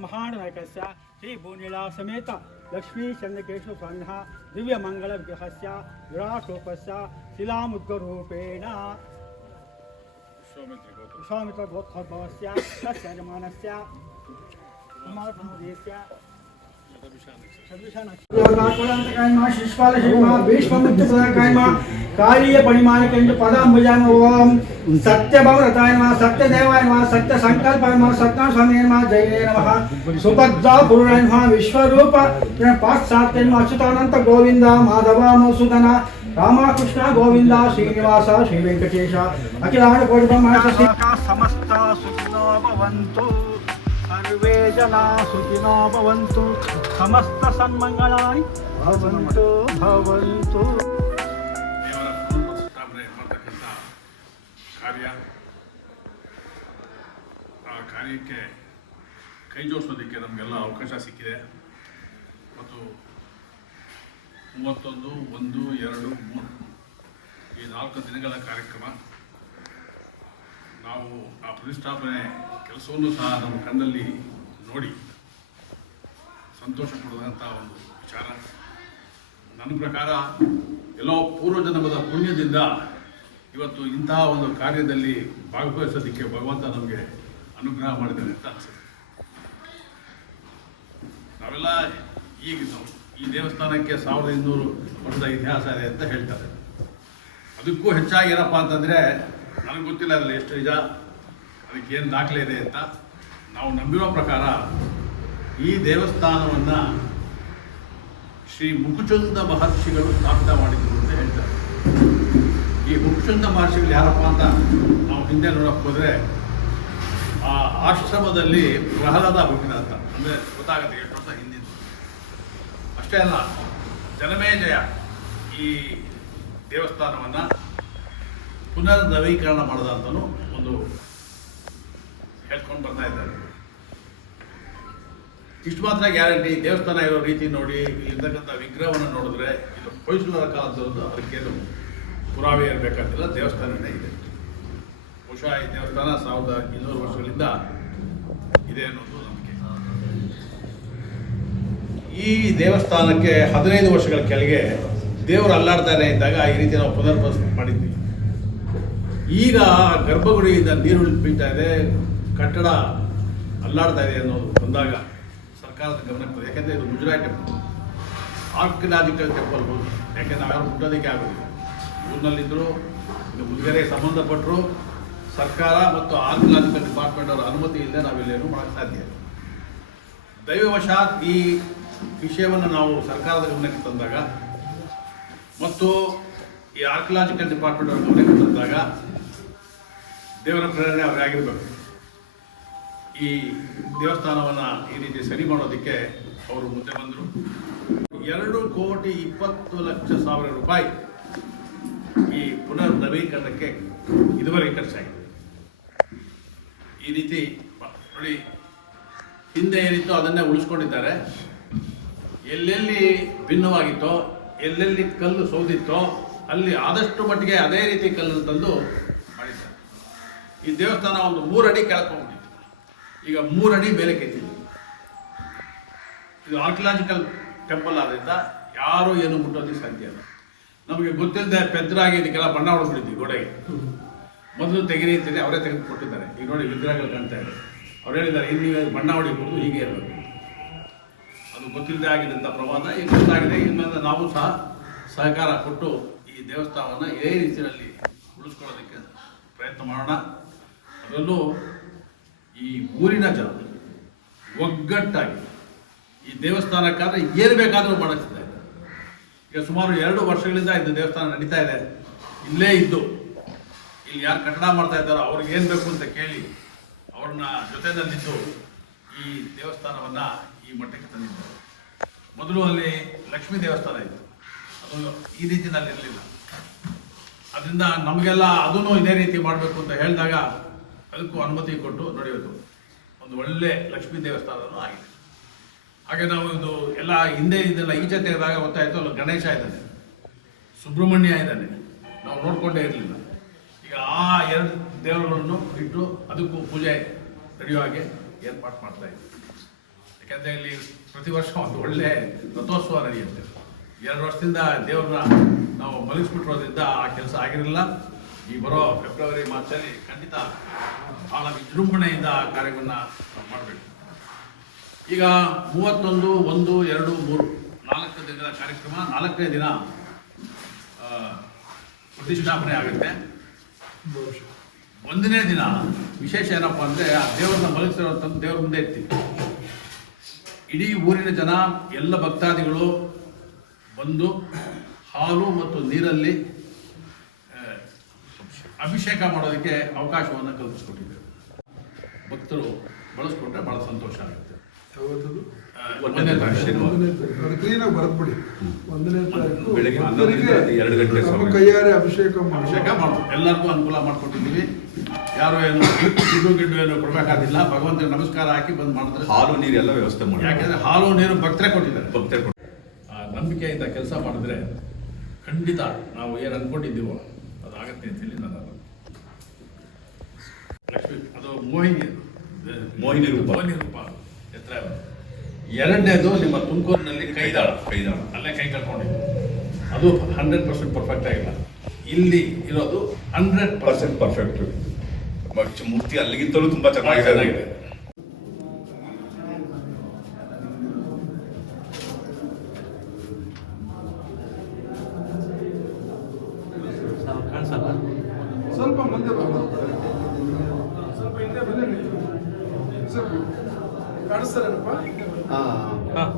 महान नायकस्य श्रीभूनिला समेत लक्ष्मीचन्द्रकेशवस्वामिनः दिव्यमङ्गलविग्रहस्य विराटरूपस्य शिलामुद्गरूपेण। विश्वामित्रगोत्सवस्य तस्य यजमानस्य कुमारप्रमुदेस्य सर्वशानक्षकायमा शिष्पालशेमा भीष्ममुत्तप्रदायमा कार्यपरिमाणकेन्द्र माधव मधुसूदन रामकृष्ण गोविंद श्रीनिवास श्रीवेङ्कटेश अखिलाण्ड गोडब्रह्मा समस्त सुखिनो भवन्तु ಸರ್ವೇ ಜನ ಸುಖಿನೋ ಭವಂತು ಸಮಸ್ತ ಸನ್ಮಂಗಳಾನಿ ಭವಂತು ಭವಂತು ಮಾಡ್ತಕ್ಕಂಥ ಕಾರ್ಯ, ಆ ಕಾರ್ಯಕ್ಕೆ ಕೈ ಜೋಡಿಸೋದಕ್ಕೆ ನಮಗೆಲ್ಲ ಅವಕಾಶ ಸಿಕ್ಕಿದೆ. ಮತ್ತು ಮೂವತ್ತೊಂದು, ಒಂದು, ಎರಡು, ಮೂರು ಈ ನಾಲ್ಕು ದಿನಗಳ ಕಾರ್ಯಕ್ರಮ ನಾವು ಆ ಪ್ರತಿಷ್ಠಾಪನೆ ಕೆಲಸವನ್ನು ಸಹ ನಮ್ಮ ಕಣ್ಣಲ್ಲಿ ನೋಡಿ ಸಂತೋಷ ಪಡುವಂಥ ಒಂದು ವಿಚಾರ. ನನ್ನ ಪ್ರಕಾರ ಎಲ್ಲೋ ಪೂರ್ವಜನ್ಮದ ಪುಣ್ಯದಿಂದ ಇವತ್ತು ಇಂತಹ ಒಂದು ಕಾರ್ಯದಲ್ಲಿ ಭಾಗವಹಿಸೋದಕ್ಕೆ ಭಗವಂತ ನಮಗೆ ಅನುಗ್ರಹ ಮಾಡಿದ್ದಾನೆ ಅಂತ ಅನಿಸುತ್ತೆ. ನಾವೆಲ್ಲ ಈಗ ಈ ದೇವಸ್ಥಾನಕ್ಕೆ ಸಾವಿರದ ಇನ್ನೂರು ವರ್ಷದ ಇತಿಹಾಸ ಇದೆ ಅಂತ ಹೇಳ್ತಾರೆ. ಅದಕ್ಕೂ ಹೆಚ್ಚಾಗಿ ಏನಪ್ಪಾ ಅಂತಂದರೆ ನನಗೆ ಗೊತ್ತಿಲ್ಲ ಅದರಲ್ಲಿ ಎಷ್ಟು ನಿಜ, ಅದಕ್ಕೆ ಏನು ದಾಖಲೆ ಇದೆ ಅಂತ. ನಾವು ನಂಬಿರೋ ಪ್ರಕಾರ ಈ ದೇವಸ್ಥಾನವನ್ನು ಶ್ರೀ ಮುಕುಚಂದ ಮಹರ್ಷಿಗಳು ಸ್ಥಾಪಿತ ಮಾಡಿದ್ರು ಅಂತ ಹೇಳ್ತಾರೆ. ಈ ಮುಕುಚಂದ ಮಹರ್ಷಿಗಳು ಯಾರಪ್ಪ ಅಂತ ನಾವು ಹಿಂದೆ ನೋಡಕ್ಕೆ ಹೋದರೆ, ಆ ಆಶ್ರಮದಲ್ಲಿ ಪ್ರಹ್ಲಾದ ಹುಟ್ಟಿದ ಅಂತ. ಅಂದರೆ ಗೊತ್ತಾಗುತ್ತೆ ಎಷ್ಟು ವರ್ಷ ಹಿಂದಿನ ಅಷ್ಟೇ ಅಲ್ಲ, ಜನಮೇಜಯ ಈ ದೇವಸ್ಥಾನವನ್ನು ಪುನರ್ ನವೀಕರಣ ಮಾಡಿದ ಅಂತಲೂ ಒಂದು ಹೇಳ್ಕೊಂಡು ಬರ್ತಾ ಇದ್ದಾರೆ. ಇಷ್ಟು ಮಾತ್ರ ಗ್ಯಾರಂಟಿ ದೇವಸ್ಥಾನ ಇರೋ ರೀತಿ ನೋಡಿ ಇರ್ತಕ್ಕಂಥ ವಿಗ್ರಹವನ್ನು ನೋಡಿದ್ರೆ ಇದು ಹೊಯ್ಸಳರ ಕಾಲದ್ದು ಅದಕ್ಕೇನು ಪುರಾವೆ ಇರಬೇಕಂತಿಲ್ಲ ದೇವಸ್ಥಾನವೇ ಇದೆ. ಬಹುಶಃ ಈ ದೇವಸ್ಥಾನ ಸಾವಿರದ ಇನ್ನೂರು ವರ್ಷಗಳಿಂದ ಇದೆ ಅನ್ನೋದು ನಮಗೆ ಈ ದೇವಸ್ಥಾನಕ್ಕೆ ಹದಿನೈದು ವರ್ಷಗಳ ಕೆಳಗೆ ದೇವರು ಅಲ್ಲಾಡ್ತಾನೆ ಇದ್ದಾಗ ಈ ರೀತಿ ನಾವು ಪುನರ್ಪಸ್ ಮಾಡಿದ್ವಿ. ಈಗ ಗರ್ಭಗುಡಿಯಿಂದ ನೀರು ಬೀಳ್ತಾ ಇದೆ, ಕಟ್ಟಡ ಅಲ್ಲಾಡ್ತಾ ಇದೆ ಅನ್ನೋದು ಬಂದಾಗ ಸರ್ಕಾರದ ಗಮನಕ್ಕೆ ಯಾಕಂದ್ರೆ ಇದು ಗುಜರಾತ್ ಟೆಂಪಲ್ ಆರ್ಕಿಲಾಜಿಕಲ್ ಟೆಂಪಲ್ ಯಾಕೆಂದರೆ ನಾವ್ಯಾರು ಮುಟ್ಟೋದಕ್ಕೆ ಆಗೋದಿಲ್ಲ. ಊರಿನಲ್ಲಿದ್ದರು ಇದು ಮುಜುಗರೆ ಸಂಬಂಧಪಟ್ಟರು ಸರ್ಕಾರ ಮತ್ತು ಆರ್ಕಿಲಾಜಿಕಲ್ ಡಿಪಾರ್ಟ್ಮೆಂಟ್ ಅವರ ಅನುಮತಿ ಇಲ್ಲದೆ ನಾವಿಲ್ಲೇನು ಮಾಡೋಕ್ಕೆ ಸಾಧ್ಯ. ದೈವವಶಾತ್ ಈ ವಿಷಯವನ್ನು ನಾವು ಸರ್ಕಾರದ ಗಮನಕ್ಕೆ ತಂದಾಗ ಮತ್ತು ಈ ಆರ್ಕಿಲಾಜಿಕಲ್ ಡಿಪಾರ್ಟ್ಮೆಂಟ್ ಅವರ ಗಮನಕ್ಕೆ ತಂದಾಗ ದೇವರ ಪ್ರೇರಣೆ ಅವರಾಗಿರ್ಬೇಕು ಈ ದೇವಸ್ಥಾನವನ್ನು ಈ ರೀತಿ ಸರಿ ಮಾಡೋದಕ್ಕೆ ಅವರು ಮುಂದೆ ಬಂದರು. ಎರಡು ಕೋಟಿ ಇಪ್ಪತ್ತು ಲಕ್ಷ ಸಾವಿರ ರೂಪಾಯಿ ಈ ಪುನರ್ ನವೀಕರಣಕ್ಕೆ ಇದುವರೆಗೆ ಖರ್ಚಾಗಿದೆ. ಈ ರೀತಿ ನೋಡಿ, ಹಿಂದೆ ಏನಿತ್ತೋ ಅದನ್ನೇ ಉಳಿಸ್ಕೊಂಡಿದ್ದಾರೆ. ಎಲ್ಲೆಲ್ಲಿ ಭಿನ್ನವಾಗಿತ್ತೋ, ಎಲ್ಲೆಲ್ಲಿ ಕಲ್ಲು ಸೌದಿತ್ತೋ, ಅಲ್ಲಿ ಆದಷ್ಟು ಮಟ್ಟಿಗೆ ಅದೇ ರೀತಿ ಕಲ್ಲನ್ನು ತಂದು ಈ ದೇವಸ್ಥಾನ ಒಂದು ಮೂರಡಿ ಕೆಳಕೊಂಡ್ಬಿಟ್ಟಿತ್ತು ಈಗ ಮೂರಡಿ ಮೇಲೆ ಕೆತ್ತಿದೆ ಇದು ಆರ್ಕಿಯಾಲಜಿಕಲ್ ಟೆಂಪಲ್ ಆದ್ರಿಂದ ಯಾರು ಏನು ಮುಟ್ಟೋದಕ್ಕೆ ಸಾಧ್ಯ ಇಲ್ಲ. ನಮಗೆ ಗೊತ್ತಿಲ್ಲದೆ ಪೆದ್ರಾಗಿ ಇದಕ್ಕೆಲ್ಲ ಬಣ್ಣ ಹೊಡೆದ್ಬಿಟ್ಟಿದ್ವಿ ಗೋಡೆಗೆ. ಮೊದಲು ತೆಗಿರಿ ಅಂತೇಳಿ ಅವರೇ ತೆಗೆದು ಕೊಟ್ಟಿದ್ದಾರೆ. ಈಗ ನೋಡಿ ವಿಗ್ರಹಗಳು ಕಾಣ್ತಾ ಇದೆ. ಅವ್ರು ಹೇಳಿದ್ದಾರೆ, ಇಲ್ಲಿ ಬಣ್ಣ ಹೊಡಿಬೋದು, ಹೀಗೆ ಇರಬೇಕು. ಅದು ಗೊತ್ತಿಲ್ಲದೆ ಆಗಿದ್ದಂಥ ಪ್ರವಾದ. ಈಗ ಗೊತ್ತಾಗಿದೆ, ಇನ್ಮೇಲೆ ನಾವು ಸಹ ಸಹಕಾರ ಕೊಟ್ಟು ಈ ದೇವಸ್ಥಾನವನ್ನು ಇದೇ ರೀತಿಯಲ್ಲಿ ಉಳಿಸ್ಕೊಳ್ಳೋದಕ್ಕೆ ಪ್ರಯತ್ನ ಮಾಡೋಣ. ಅದರಲ್ಲೂ ಈ ಊರಿನ ಜನ ಒಗ್ಗಟ್ಟಾಗಿ ಈ ದೇವಸ್ಥಾನಕ್ಕಾದ್ರೆ ಏನು ಬೇಕಾದರೂ ಮಾಡಿಸ್ತಾ ಇದ್ದಾರೆ ಈಗ ಸುಮಾರು ಎರಡು ವರ್ಷಗಳಿಂದ ಇದು ದೇವಸ್ಥಾನ ನಡೀತಾ ಇದೆ. ಇಲ್ಲೇ ಇದ್ದು ಇಲ್ಲಿ ಯಾರು ಕಟ್ಟಡ ಮಾಡ್ತಾ ಇದ್ದಾರೋ ಅವ್ರಿಗೆ ಏನು ಬೇಕು ಅಂತ ಕೇಳಿ ಅವ್ರನ್ನ ಜೊತೆಯಲ್ಲಿದ್ದು ಈ ದೇವಸ್ಥಾನವನ್ನು ಈ ಮಟ್ಟಕ್ಕೆ ತಂದಿದ್ದಾರೆ. ಮೊದಲು ಅಲ್ಲಿ ಲಕ್ಷ್ಮೀ ದೇವಸ್ಥಾನ ಇತ್ತು. ಅದು ಈ ರೀತಿನಲ್ಲಿ ಇರಲಿಲ್ಲ. ಅದರಿಂದ ನಮಗೆಲ್ಲ ಅದನ್ನು ಇದೇ ರೀತಿ ಮಾಡಬೇಕು ಅಂತ ಹೇಳಿದಾಗ ಅದಕ್ಕೂ ಅನುಮತಿ ಕೊಟ್ಟು ನಡೆಯೋದು. ಒಂದು ಒಳ್ಳೆ ಲಕ್ಷ್ಮೀ ದೇವಸ್ಥಾನವೂ ಆಗಿದೆ. ಹಾಗೆ ನಾವು ಇದು ಎಲ್ಲ ಹಿಂದೆ ಇದೆಲ್ಲ ಈಚೆ ತೆಗೆದಾಗ ಗೊತ್ತಾಯಿತು, ಅಲ್ಲಿ ಗಣೇಶ ಇದ್ದಾನೆ. ಸುಬ್ರಹ್ಮಣ್ಯ ಇದ್ದಾನೆ. ನಾವು ನೋಡ್ಕೊಂಡೇ ಇರಲಿಲ್ಲ. ಈಗ ಆ ಎರಡು ದೇವರುಗಳನ್ನು ಇಟ್ಟು ಅದಕ್ಕೂ ಪೂಜೆ ನಡೆಯುವ ಹಾಗೆ ಏರ್ಪಾಟ್ ಮಾಡ್ತಾ ಇದ್ದೀವಿ ಯಾಕೆಂದರೆ ಇಲ್ಲಿ ಪ್ರತಿ ವರ್ಷ ಒಂದು ಒಳ್ಳೆ ರಥೋತ್ಸವ ನಡೆಯುತ್ತೆ. ಎರಡು ವರ್ಷದಿಂದ ದೇವರನ್ನ ನಾವು ಮಲಗಿಸ್ಬಿಟ್ಟಿರೋದ್ರಿಂದ ಆ ಕೆಲಸ ಆಗಿರಲಿಲ್ಲ. ಈ ಬರೋ ಫೆಬ್ರವರಿ ಮಾರ್ಚಲ್ಲಿ ಖಂಡಿತ ಭಾಳ ವಿಜೃಂಭಣೆಯಿಂದ ಕಾರ್ಯವನ್ನು ಮಾಡಬೇಕು. ಈಗ ಮೂವತ್ತೊಂದು, ಒಂದು, ಎರಡು, ಮೂರು ನಾಲ್ಕು ದಿನಗಳ ಕಾರ್ಯಕ್ರಮ, ನಾಲ್ಕನೇ ದಿನ ಪ್ರತಿಷ್ಠಾಪನೆ ಆಗುತ್ತೆ. ಒಂದನೇ ದಿನ ವಿಶೇಷ ಏನಪ್ಪ ಅಂದರೆ ಆ ದೇವ್ರನ್ನ ಮಲಗಿಸಿರೋಂಥದ್ದು ದೇವರ ಮುಂದೆ ಇರ್ತೀವಿ. ಇಡೀ ಊರಿನ ಜನ, ಎಲ್ಲ ಭಕ್ತಾದಿಗಳು ಬಂದು ಹಾಲು ಮತ್ತು ನೀರಲ್ಲಿ ಅಭಿಷೇಕ ಮಾಡೋದಕ್ಕೆ ಅವಕಾಶವನ್ನು ಕಲ್ಪಿಸ್ಕೊಟ್ಟಿದ್ದೇವೆ ಭಕ್ತರು ಬಳಸ್ಕೊಂಡ್ರೆ ಭಾಳ ಸಂತೋಷ ಆಗುತ್ತೆ. ಒಂದನೇ ತಾರೀಕು. ಒಂದನೇ ತಾರೀಕು. ಅದು ಕ್ಲೀನಾಗಿ ಬರೆದ್ಬಿಡಿ ಒಂದನೇ ತಾರೀಕು ಬೆಳಗ್ಗೆ ಹನ್ನೊಂದರಿಂದ ಎರಡು ಗಂಟೆ ಕೈಯಾರೆ ಅಭಿಷೇಕ ಅಭಿಷೇಕ ಮಾಡಿ. ಮಾಡ್ತೀವಿ ಎಲ್ಲರಿಗೂ ಅನುಕೂಲ ಮಾಡ್ಕೊಟ್ಟಿದ್ದೀವಿ. ಯಾರು ಏನು ಗಿಡ್ಡು ಗಿಡ್ಡು ಏನು ಕೊಡಬೇಕಾದಿಲ್ಲ ಭಗವಂತನಿಗೆ ನಮಸ್ಕಾರ ಹಾಕಿ ಬಂದು ಮಾಡಿದ್ರೆ ಹಾಲು ನೀರೆಲ್ಲ ವ್ಯವಸ್ಥೆ ಮಾಡಿ ಯಾಕೆಂದ್ರೆ ಹಾಲು ನೀರು ಭಕ್ತರೇ ಕೊಟ್ಟಿದ್ದಾರೆ. ಭಕ್ತರು ಕೊಟ್ಟಿದ್ದಾರೆ. ಆ ನಂಬಿಕೆಯಿಂದ ಕೆಲಸ ಮಾಡಿದ್ರೆ ಖಂಡಿತ ನಾವು ಏನು ಅನ್ಕೊಂಡಿದ್ದೀವೋ ಆಗತ್ತೆ ಅಂತೇಳಿ ನನ್ನ ಲಕ್ಷ್ಮಿ ಅದು ಮೋಹಿನಿ. ಮೋಹಿನಿ ರೂಪ. ಮೋಹಿನಿ ರೂಪ ಎತ್ತರ ಎರಡನೇದು ನಿಮ್ಮ ತುಮಕೂರಿನಲ್ಲಿ ಕೈದಾಳ ಕೈದಾಳ. ಅಲ್ಲೇ ಕೈ ಕಳ್ಕೊಂಡಿದ್ದು. ಅದು ಹಂಡ್ರೆಡ್ ಪರ್ಸೆಂಟ್ ಪರ್ಫೆಕ್ಟ್ ಆಗಿಲ್ಲ. ಇಲ್ಲಿ ಇರೋದು ಹಂಡ್ರೆಡ್ ಪರ್ಸೆಂಟ್ ಪರ್ಸೆಂಟ್ ಪರ್ಫೆಕ್ಟ್ ಮೂರ್ತಿ ಅಲ್ಲಿಗಿಂತಲೂ ತುಂಬಾ ಚೆನ್ನಾಗಿ ಚೆನ್ನಾಗಿದೆ. ನಡೆಸ್ತಾರೇನಪ್ಪ ಹಾಂ